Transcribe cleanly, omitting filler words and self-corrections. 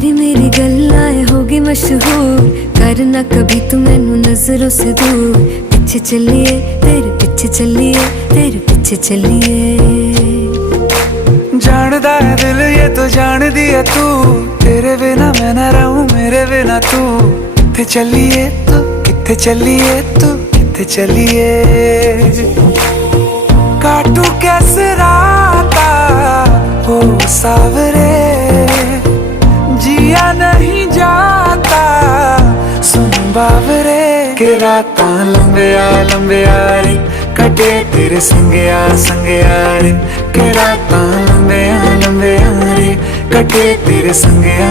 तेरी मेरी गल्लाएं होगी मशहूर, करना कभी तू मैनू नजरों से दूर। पीछे चलिए तेरे पीछे चलिए, तेरे पीछे चलिए। जानदा है दिल ये तो जान दिया तू, तेरे बिना मैं ना रहूं मेरे बिना तू। किथे चलिए तू, किथे चलिए तू, किथे चलिए। काटू कैसे राता हो सावरे, जिया नहीं जाता सुन बावरे। के राता लंबिया लंबिया रे, कटे तेरे संगया संगया रे। के राता लंबिया लंबिया रे, कटे तेरे संगया।